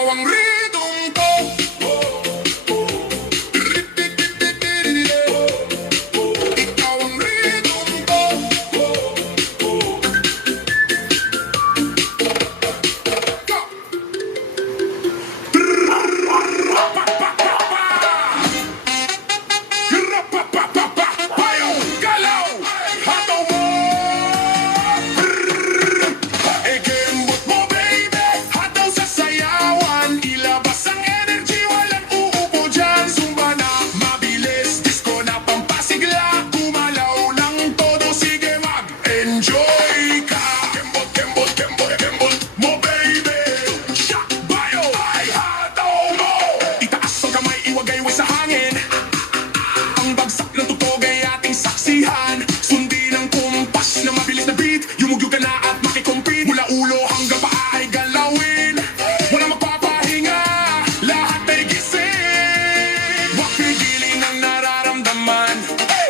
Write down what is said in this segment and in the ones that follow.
ikaw ang rhythm ko. Ikaw ang rhythm ko. Payo, galaw, hataw mo. Ikembot mo baby, hataw sa sayawan. Ilabas ang energy, walang uupo dyan. Zumba na, mabilis, disco na pampasigla. Gumalaw lang todo, sige mag-enjoy ka. Kembot, kembot, kembot, kembot mo baby. Shot, bayo, ay hataw mo. Itaas ang kamay, iwagayway sa hangin. Ang bagsak ng tugtog ay ating saksihan. Sundin ang kumpas na mabilis na beat. Yumugyug ka na at makikompete. Mula ulo hanggang paa ay galawin. Walang magpapahinga, lahat ay gising. Huwag pigilin ang nararamdaman.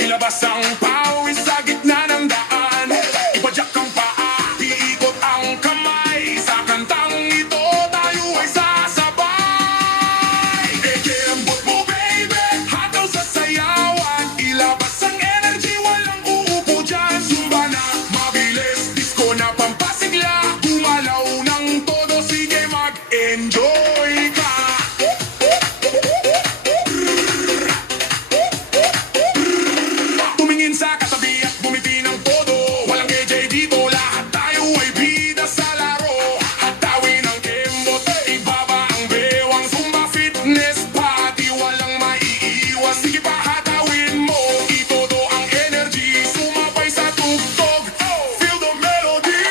Ilabas ang pawis sa gitna ng daan. Ipadyak ang paa, iikot ang kamay. Sa kantang ito tayo ay sasabay. Ikembot mo baby, hataw sa sayawan. Ilabas ang energy, walang uupo dyan. Zumba na, mabilis, disco na pampasigla. Gumalaw ng todo, sige mag-enjoy ka. Tumingin sa katabi at bumiti ng todo. Walang KJ dito, lahat tayo ay bida sa laro. Hatawin ang kembot, ibaba ang bewang. Zumba fitness party, walang maiiwas. Sige pa, hatawin mo, itodo ang energy. Sumabay sa tugtog, feel the melody.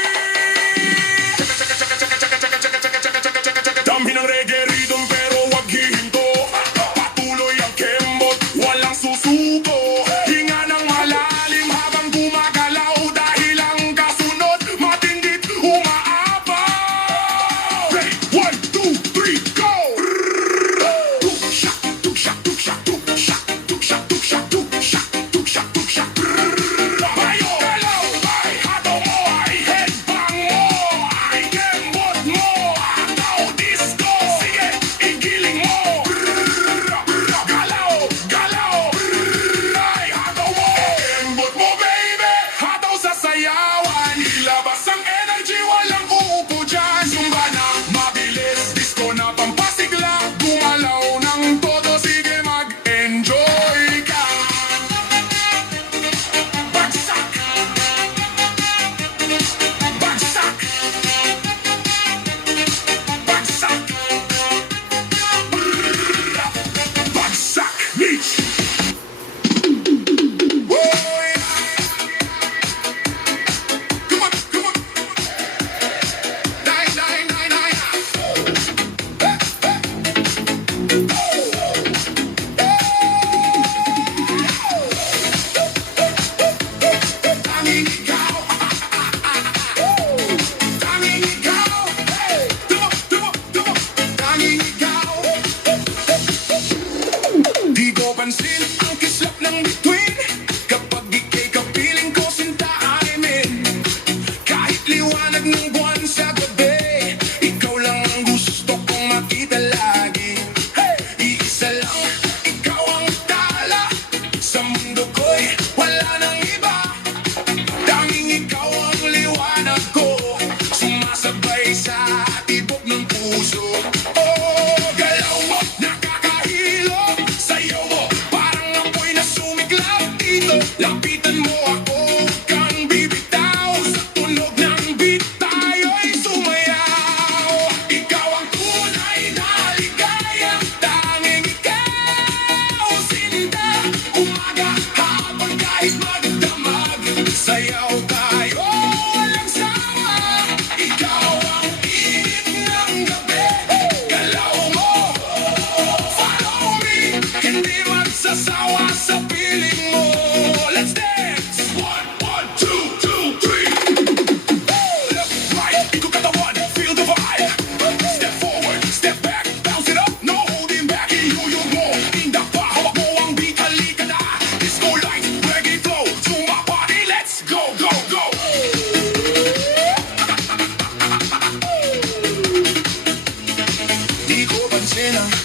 Damhin ang reggae rhythm pero wag hihinto. Patuloy ang kembot, walang susuko. Hinga ng malalim habang gumagalaw. Dahil ang kasunod, matinggit umaapaw. Ready, 1, 2, 3, go! Tuk-shak, tuk-shak, tuk-shak, tuk-shak, tuk-shak, tuk-shak, tuk-shak, tuk-shak, tuk-shak. Bayo, galaw, ay hataw mo, ay headbang mo, ay kembot mo, hataw disco. Sige, igiling mo. Galaw, galaw, ay hataw mo. Kembot mo baby, hataw sa sayawan. Ilabas ang energy, walang uupo dyan. Zumba na, mabilis, disco na pampasigla. Gumalaw ng todo, sige mag-enjoy ka. Bagsak, bagsak, bagsak, bagsak, niche. Woo, yeah. Come on, come on. Nine, nine, nine, nine. Tanging ikaw, tanging ikaw. Tumo, tumo, tumo. Tanging ikaw. Di ko pansin ang kislap ng bituin. Kapag ika'y kapiling ko, sinta I'm in. Kahit liwanag ng buwan sa gabi, ikaw lang ang gusto kong makita lagi. Iisa lang, ikaw ang tala. Sa mundo ko'y wala nang iba. Tanging ikaw ang liwanag ko, sumasabay sa tibok ng puso. Oh, galaw mo, nakakahilo. Sayaw mo, parang apoy na sumiklab dito. Lapitan mo ako, kang bibitaw. Sa tunog ng beat tayo'y sumayaw. Ikaw ang tunay na ligaya. Tanging ikaw, sinta. Umaga, hapon, kahit magdamag. Sayaw tayo, walang sawa. Ikaw ang init ng gabi. morena